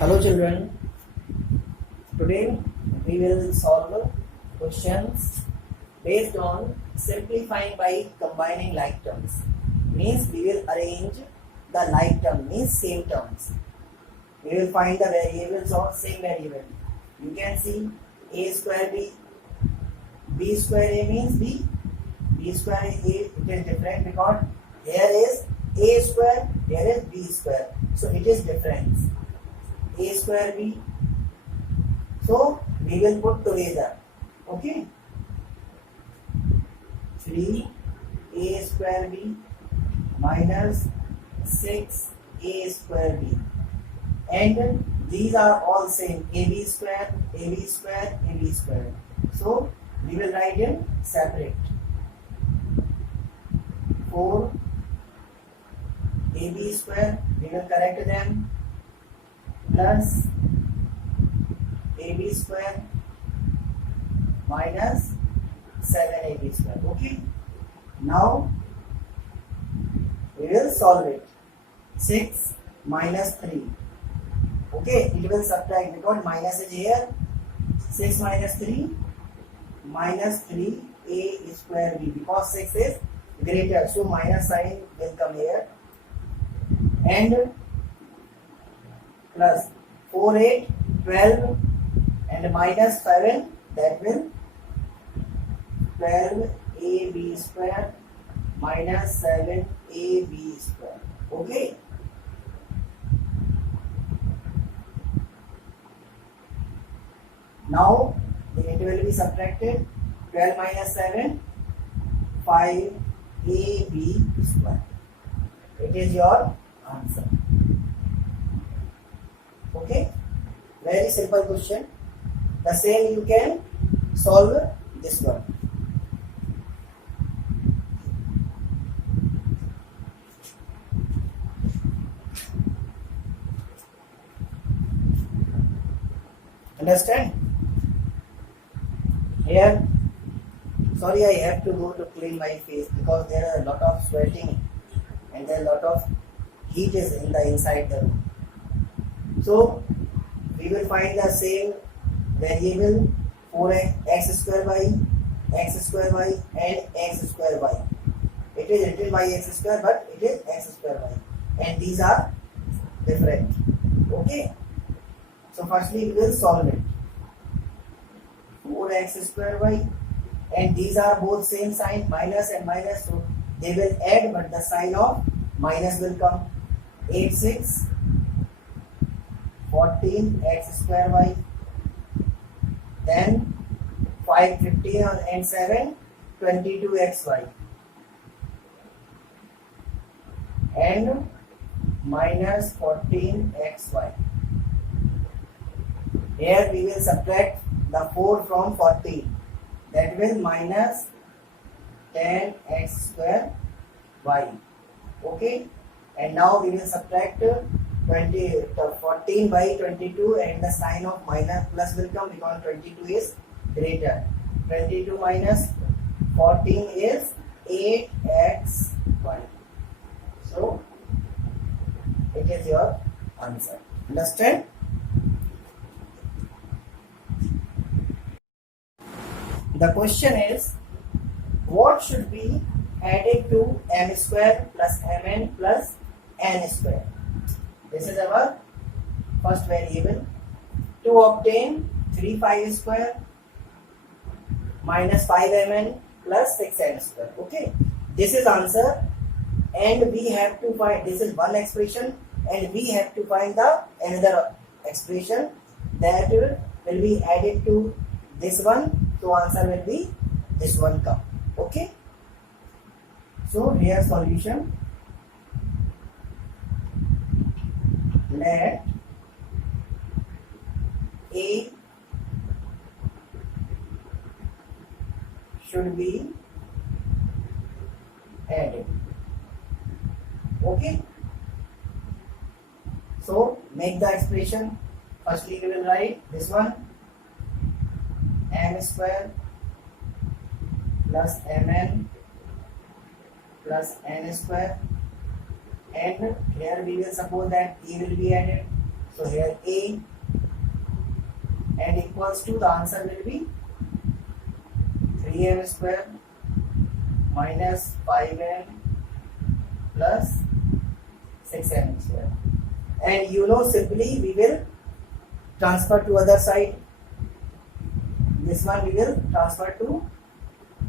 Hello children, today we will solve questions based on simplifying by combining like terms. Means we will arrange the like term, means same terms. We will find the variables of same variable. You can see a square b square a means b square a, it is different because here is a square, here is b square. So it is difference. A square b, so we will put together, okay, 3a square b minus 6a square b, and these are all same, ab square, ab square, ab square. So we will write in separate. 4 ab square, we will correct them, plus ab square minus 7ab square. Okay, now we will solve it. 6 minus 3, okay, it will subtract because minus is here. 6 minus 3 minus 3a square b, because 6 is greater, so minus sign will come here, and plus 4 8 12 and minus 7, that will 12ab square minus 7ab square. Okay, now it will be subtracted. 12 minus 7, 5ab square. It is your answer. Okay, very simple question. The same you can solve this one. Understand? Here, sorry, I have to go to clean my face because there are a lot of sweating and there are a lot of heat is in the inside the room. So we will find the same variable 4x square y, x square y, and x square y. It is written by x square, but it is x square y, and these are different. Okay, so firstly we will solve it. 4x square y, and these are both same sign, minus and minus, so they will add, but the sign of minus will come. 8 6 14 x square y, then 5 15 and 7 22 xy, and minus 14 xy. Here we will subtract the 4 from 14, that will minus 10 x square y. Okay, and now we will subtract 14 by 22, and the sign of minus plus will come because 22 is greater. 22 minus 14 is 8xy. So it is your answer. Understand? The question is, what should be added to m square plus mn plus n square? This is our first variable. To obtain 3 square minus 5mn plus 6n square. Okay, this is answer, and we have to find, this is one expression, and we have to find the another expression that will be added to this one. So answer will be this one come. Okay, so here solution. Let A should be added. Okay, so make the expression. Firstly we will write this one, m square plus mn plus n square, and here we will suppose that e will be added. So here A and equals to, the answer will be 3m square minus 5m plus 6m square. And you know, simply we will transfer to other side. This one we will transfer to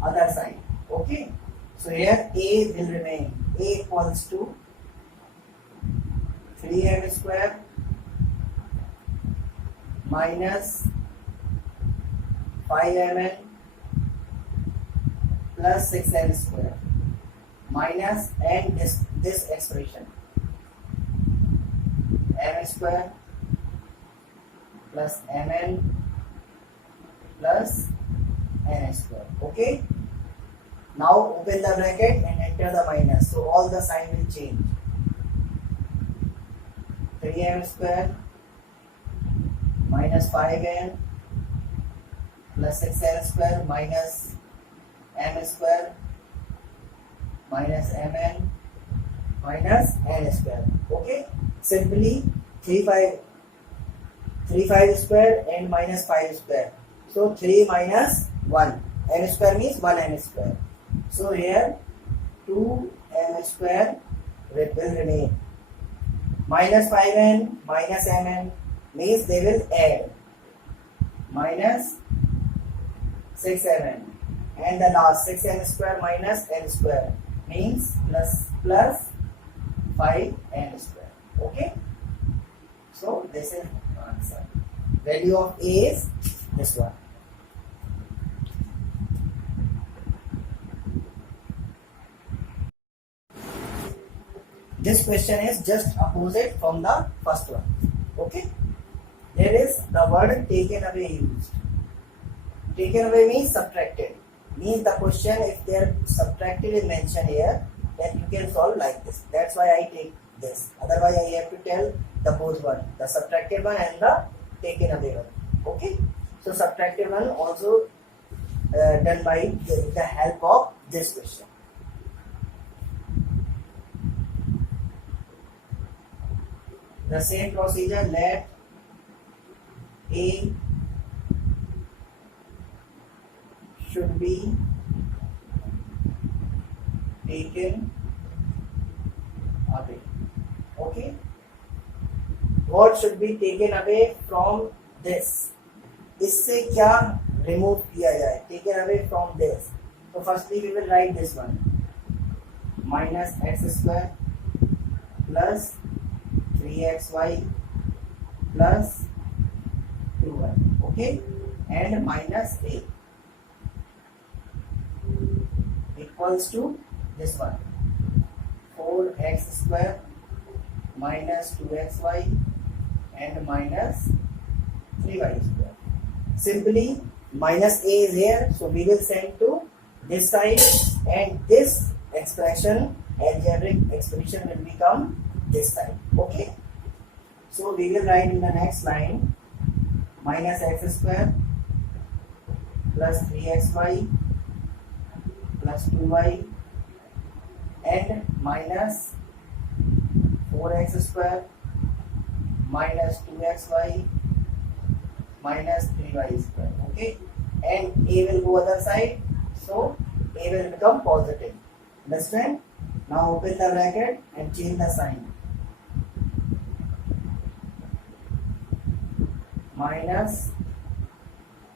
other side. Okay. So here A will remain. A equals to 3m square minus 5mn plus 6m square minus, and this expression m square plus mn plus n square. Okay. Now open the bracket and enter the minus. So all the sign will change. 3m square minus 5n plus 6n square minus m square minus mn minus n square. Okay. Simply 3 5 square and minus 5 square. So 3 minus 1. N square means 1n square. So here 2m square will remain. Minus 5n minus mn means they will add. Minus 6mn. And the last 6n square minus n square means plus 5n square. Okay. So this is the answer. Value of A is this one. This question is just opposite from the first one. Okay. There is the word taken away used. Taken away means subtracted. Means the question, if there subtracted is mentioned here, then you can solve like this. That's why I take this. Otherwise I have to tell the both one, the subtracted one and the taken away one. Okay. So subtracted one also done by the help of this question. The same procedure, let A should be taken away. Okay. What should be taken away from this? इससे क्या remove किया जाए? Taken away from this. So firstly we will write this one. Minus x square plus 3xy plus 2y. Okay. And minus A equals to this one, 4x square minus 2xy and minus 3y square. Simply minus A is here, so we will send to this side, and this expression, algebraic expression, will become this side. Okay. So we will write in the next line minus x square plus 3xy plus 2y and minus 4x square minus 2xy minus 3y square. Okay. And A will go other side, so A will become positive. Understand? Now open the bracket and change the sign. Minus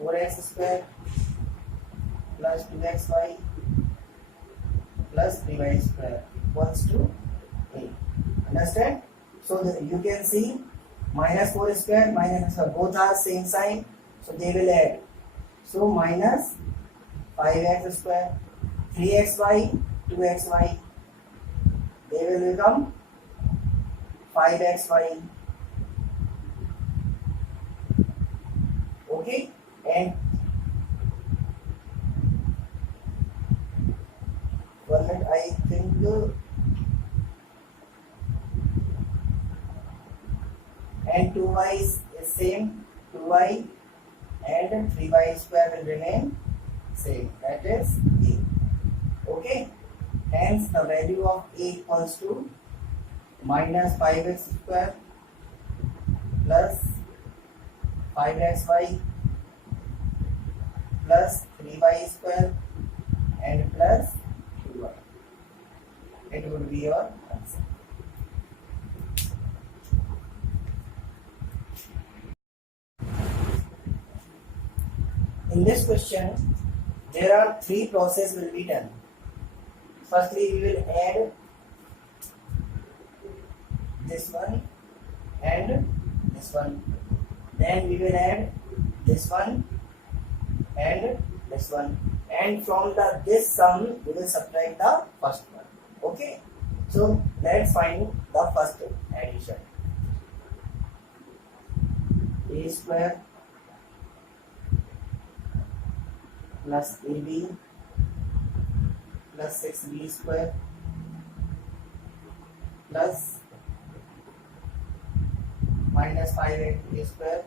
4x square plus 2xy plus 3y square equals to A. Understand? So you can see minus 4 square minus square, both are same sign, so they will add. So minus 5x square, 3xy, 2xy, they will become 5xy. Okay. And one minute, I think and 2y is same, 2y and 3y square will remain same, that is A. Okay. Hence the value of A equals to minus 5x square plus 5xy plus 3y square and plus 2y. It would be your answer. In this question, there are three processes will be done. Firstly, we will add this one and this one. Then we will add this one and this one. And from this sum, we will subtract the first one. Okay. So let's find the first addition. A square plus AB plus 6B square plus minus 5A square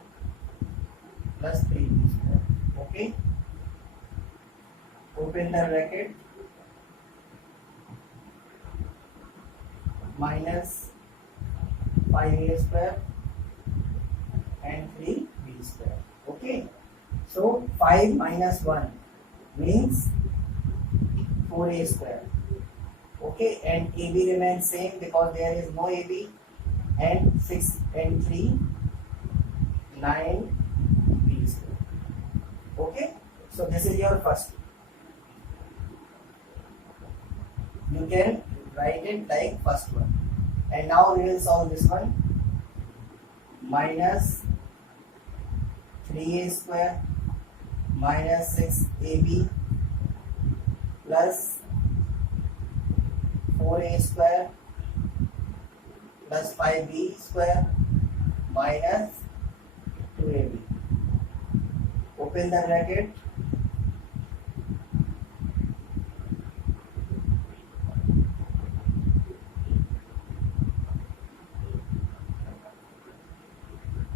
plus 3B square. Okay. Open the bracket. Minus 5A square and 3B square. Okay. So 5 minus 1 means 4A square. Okay, and AB remains same because there is no AB, and 6 and 3 9B square. Okay, so this is your first. You can write it like first one. And now we will solve this one. Minus 3A square minus 6AB plus 4A square plus 5B square minus 2AB. Open the bracket.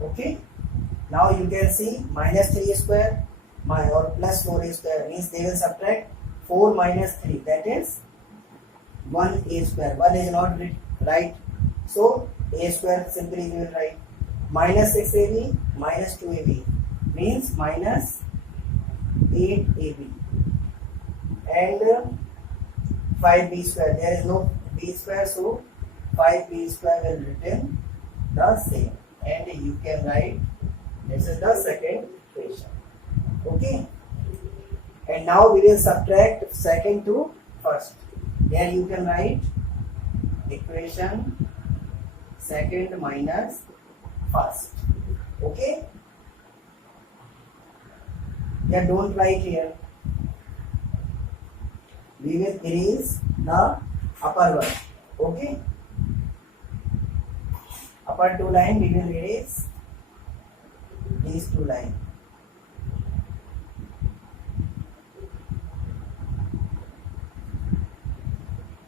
Okay. Now you can see minus 3 square or plus 4A square means they will subtract 4 minus 3, that is 1A square. 1 is not right, so A square simply we will write. Minus 6AB minus 2AB means minus 8AB and 5B square. There is no B square, so 5B square will return the same, and you can write this is the second equation. Okay, and now we will subtract second to first. There you can write equation second minus first. Okay, yeah, don't write here. We will erase the upper one. Okay, upper two line we will erase these two lines.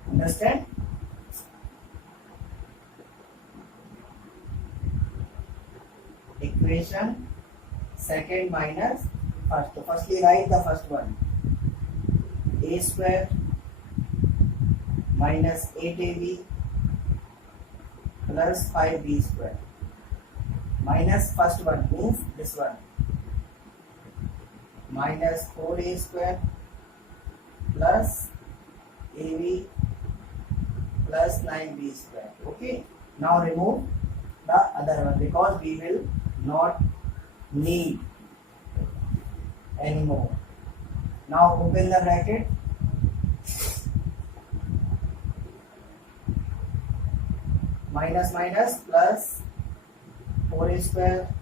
Understand? Equation second minus first. So firstly write the first one. A square minus 8AB plus 5B square minus first one means this one minus 4A square plus AB plus 9B square. Okay, now remove the other one because we will not need anymore. Now open the bracket. Minus minus plus 4A square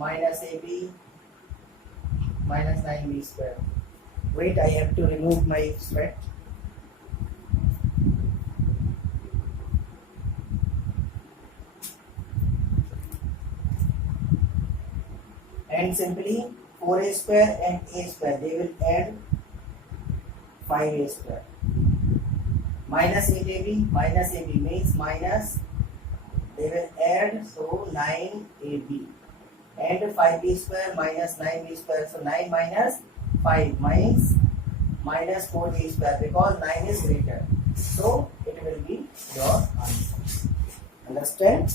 minus AB minus 9B square. Wait, I have to remove my sweat. And simply 4A square and A square, they will add 5A square. Minus 8AB minus AB means minus, they will add, so 9AB. And 5B square minus 9B square, so 9 minus 5 means minus 4B square because 9 is greater. So it will be your answer. Understand?